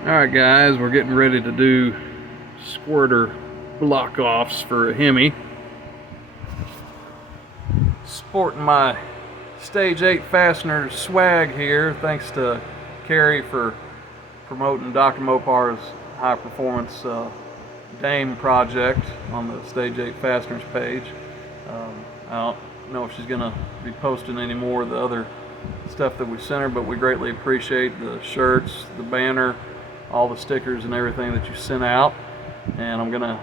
Alright guys, we're getting ready to do squirter block-offs for a Hemi. Sporting my Stage 8 Fasteners swag here, thanks to Carrie for promoting Dr. Mopar's high performance Dame project on the Stage 8 Fasteners page. I don't know if she's going to be posting any more of the other stuff that we sent her, but we greatly appreciate the shirts, the banner, all the stickers and everything that you sent out. And I'm going to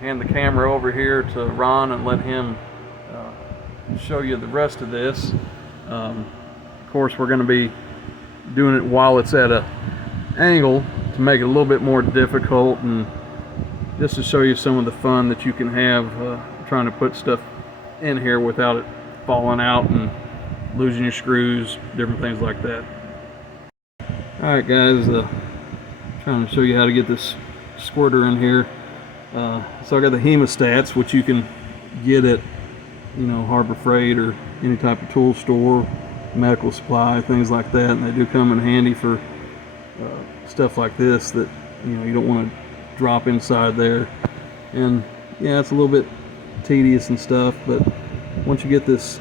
hand the camera over here to Ron and let him show you the rest of this. Of course, we're going to be doing it while it's at an angle to make it a little bit more difficult, and just to show you some of the fun that you can have trying to put stuff in here without it falling out and losing your screws, different things like that. Alright guys, trying to show you how to get this squirter in here. So I got the 𝙈𝙤𝙧𝙾, which you can get at Harbor Freight or any type of tool store, medical supply, things like that, and they do come in handy for stuff like this that you don't want to drop inside there. And yeah, it's a little bit tedious and stuff, but once you get this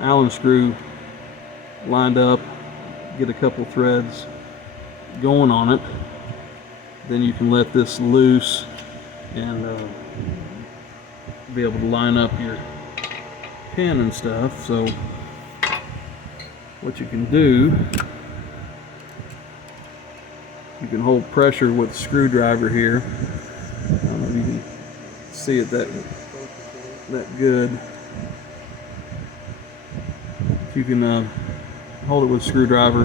Allen screw lined up, get a couple threads going on it, then you can let this loose and be able to line up your pin and stuff. So what you can do, you can hold pressure with a screwdriver here. I don't know if you can see it that good. You can hold it with a screwdriver,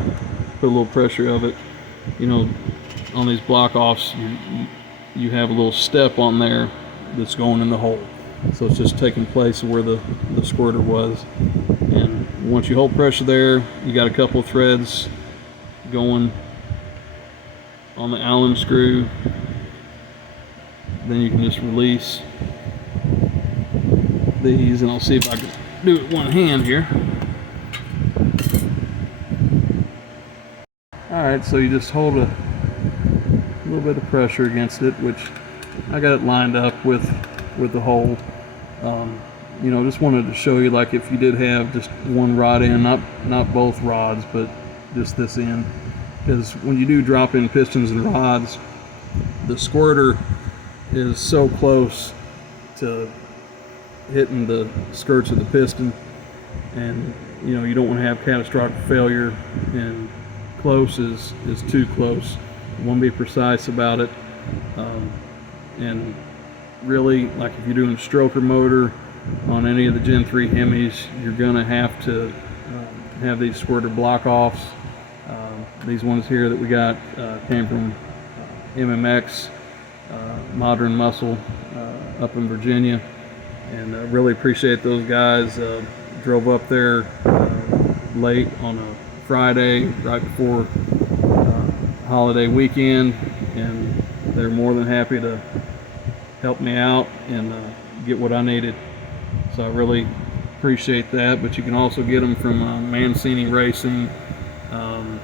put a little pressure of it. On these block-offs, you have a little step on there that's going in the hole. So it's just taking place of where the squirter was. And once you hold pressure there, you got a couple of threads going on the Allen screw. Then you can just release these, and I'll see if I can do it with one hand here. Alright, so you just hold a little bit of pressure against it, which I got it lined up with the hole. Just wanted to show you, like, if you did have just one rod in, not both rods, but just this end, because when you do drop in pistons and rods, the squirter is so close to hitting the skirts of the piston, and you don't want to have catastrophic failure, and close is too close. You want to be precise about it. And really, like if you're doing a stroker motor on any of the Gen 3 Hemis, you're going to have to have these squirter block-offs. These ones here that we got came from MMX, Modern Muscle up in Virginia, and I really appreciate those guys. Drove up there late on a Friday, right before holiday weekend, and they're more than happy to help me out and get what I needed. So I really appreciate that. But you can also get them from Mancini Racing, a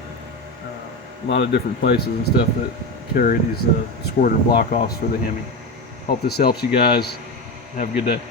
lot of different places and stuff that carry these squirter block-offs for the Hemi. Hope this helps you guys. Have a good day.